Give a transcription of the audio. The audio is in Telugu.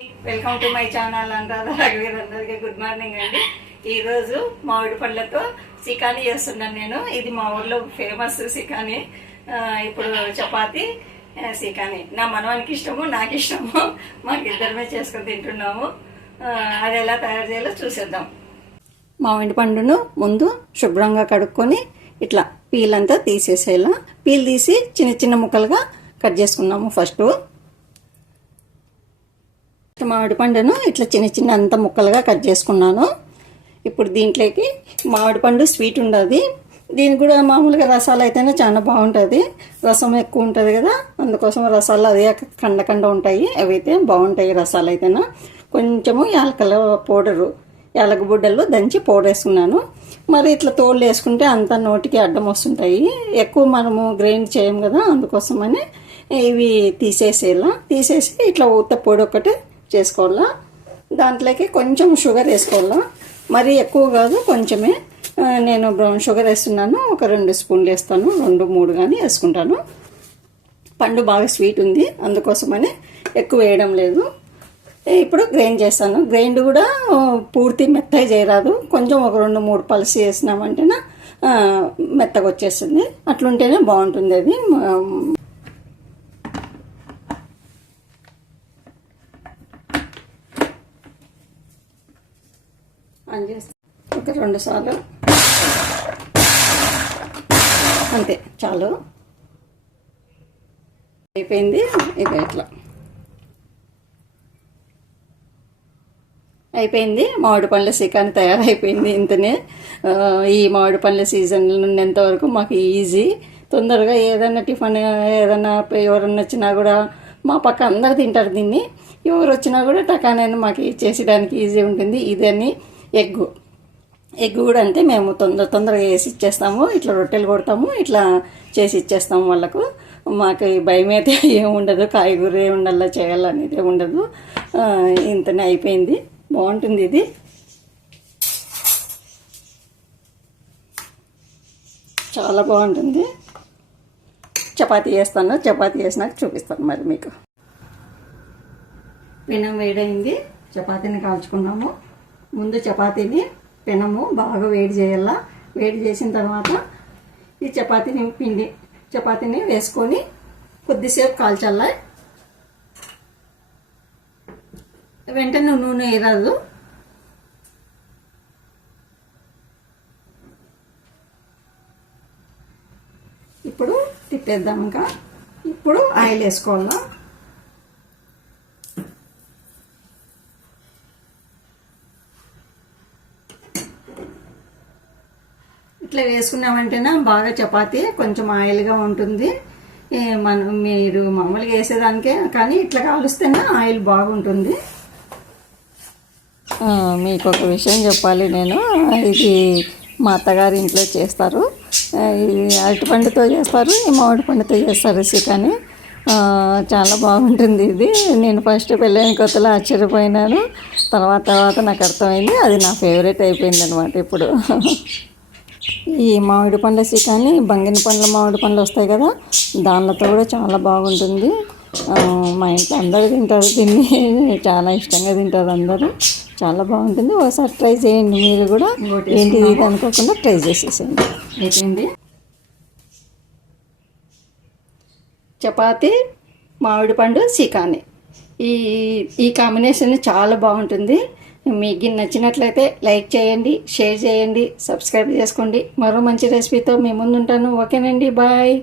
వెల్కమ్ టు మై ఛానల్ అంటారు అందరికీ గుడ్ మార్నింగ్ అండి. ఈరోజు మామిడి పళ్ళతో సికాని చేస్తున్నాను నేను. ఇది మా ఊర్లో ఫేమస్ సికాని. ఇప్పుడు చపాతి సికాని. నా మనవానికి ఇష్టము నాకు ఇష్టము. మాకు ఇద్దరమే చేసుకొని తింటున్నాము. అది ఎలా తయారు చేయాలో చూసేద్దాం. మామిడి పండును ముందు శుభ్రంగా కడుక్కొని ఇట్లా పీల్ అంతా తీసేసేలా. పీల్ తీసి చిన్న చిన్న ముక్కలుగా కట్ చేసుకున్నాము ఫస్ట్. మామిడి పండును ఇట్లా చిన్న చిన్న అంత ముక్కలుగా కట్ చేసుకున్నాను. ఇప్పుడు దీంట్లోకి మామిడి పండు స్వీట్ ఉండదు. దీనికి కూడా మామూలుగా రసాలు అయితేనే చాలా బాగుంటుంది. రసం ఎక్కువ ఉంటుంది కదా అందుకోసం రసాలు అదే కండ కండ ఉంటాయి. అవైతే బాగుంటాయి రసాలు అయితేనా. కొంచెము యాలకల పౌడరు యాలక బుడ్డలు దంచి పౌడర్ వేసుకున్నాను మరి ఇట్లా తోళ్ళు వేసుకుంటే అంత నోటికి అడ్డం వస్తుంటాయి. ఎక్కువ మనము గ్రైండ్ చేయం కదా అందుకోసమని ఇవి తీసేసేలా తీసేసి ఇట్లా ఉత్త పొడి ఒకటి చేసుకోవాలా? దాంట్లోకి కొంచెం షుగర్ వేసుకోవాలా? మరీ ఎక్కువ కాదు కొంచెమే. నేను బ్రౌన్ షుగర్ వేస్తున్నాను ఒక రెండు స్పూన్లు వేస్తాను రెండు మూడు కానీ వేసుకుంటాను. పండు బాగా స్వీట్ ఉంది అందుకోసమని ఎక్కువ వేయడం లేదు. ఇప్పుడు గ్రైండ్ చేస్తాను. గ్రైండ్ కూడా పూర్తి మెత్తగా చేయరాదు. కొంచెం ఒక రెండు మూడు పలుసు వేసినామంటేనే మెత్తగా వచ్చేస్తుంది. అట్లుంటేనే బాగుంటుంది అది. చేస్తాను ఒక రెండు సార్లు. అంతే చాలు. అయిపోయింది ఇక ఇట్లా. అయిపోయింది మామిడి పండ్ల సికాని తయారైపోయింది ఇంతనే. ఈ మామిడి పండ్ల సీజన్ ఉన్నంతవరకు మాకు ఈజీ. తొందరగా ఏదైనా టిఫిన్ ఏదైనా ఎవరన్నా వచ్చినా కూడా మా పక్క అందరు తింటారు దీన్ని. ఎవరు వచ్చినా కూడా టకానైనా మాకు చేసేయడానికి ఈజీ ఉంటుంది. ఇదని ఎగ్గు. ఎగ్ కూడా అంతే మేము తొందర తొందరగా వేసి ఇచ్చేస్తాము. ఇట్లా రొట్టెలు కొడతాము ఇట్లా చేసి ఇచ్చేస్తాము వాళ్ళకు. మాకు భయం అయితే ఏముండదు కాయగూర ఉండాలా చేయాలనేది ఉండదు. ఇంతనే అయిపోయింది. బాగుంటుంది ఇది. చాలా బాగుంటుంది. చపాతీ చేస్తాను చపాతీ చేసినాక చూపిస్తాను మరి మీకు. పెనం వేడైంది చపాతీని కాల్చుకున్నాము. ముందు చపాతీని పెనము బాగా వేడి చేయాల. వేడి చేసిన తర్వాత ఈ చపాతీని పిండి చపాతీని వేసుకొని కొద్దిసేపు కాల్చాల. వెంటనే నూనె వేయరాదు. ఇప్పుడు తిప్పేద్దాం ఇంకా. ఇప్పుడు ఆయిల్ వేసుకోవాలా. ఇట్లా వేసుకున్నామంటేనే బాగా చపాతీ కొంచెం ఆయిల్గా ఉంటుంది. మనం మీరు మామూలుగా వేసేదానికే కానీ ఇట్లా కాలుస్తేనే ఆయిల్ బాగుంటుంది. మీకు ఒక విషయం చెప్పాలి నేను. ఇది మా అత్తగారి ఇంట్లో చేస్తారు. ఇది అరటిపండుతో చేస్తారు ఈ మామిడి పండుతో చేస్తారు చికెన్ చాలా బాగుంటుంది ఇది. నేను ఫస్ట్ పెళ్ళైన కొత్తలో ఆశ్చర్యపోయినాను. తర్వాత తర్వాత నాకు అర్థమైంది. అది నా ఫేవరెట్ అయిపోయింది అనమాట ఇప్పుడు. ఈ మామిడి పండ్ల చికెన్ బంగిన పండ్ల మామిడి పండ్లు వస్తాయి కదా దానిలతో కూడా చాలా బాగుంటుంది. మా ఇంట్లో అందరూ తింటారు దీన్ని చాలా ఇష్టంగా తింటారు అందరూ. చాలా బాగుంటుంది. ఒకసారి ట్రై చేయండి మీరు కూడా. ఏంటి ఇది అనుకోకుండా ట్రై చేసేసేయండి. అయిపోయింది చపాతి మామిడి పండు చికాని ఈ ఈ కాంబినేషన్ చాలా బాగుంటుంది. మీకు నచ్చినట్లయితే లైక్ చేయండి షేర్ చేయండి సబ్స్క్రైబ్ చేసుకోండి. మరో మంచి రెసిపీతో మీ ముందుంటాను. ఓకేనండి బాయ్.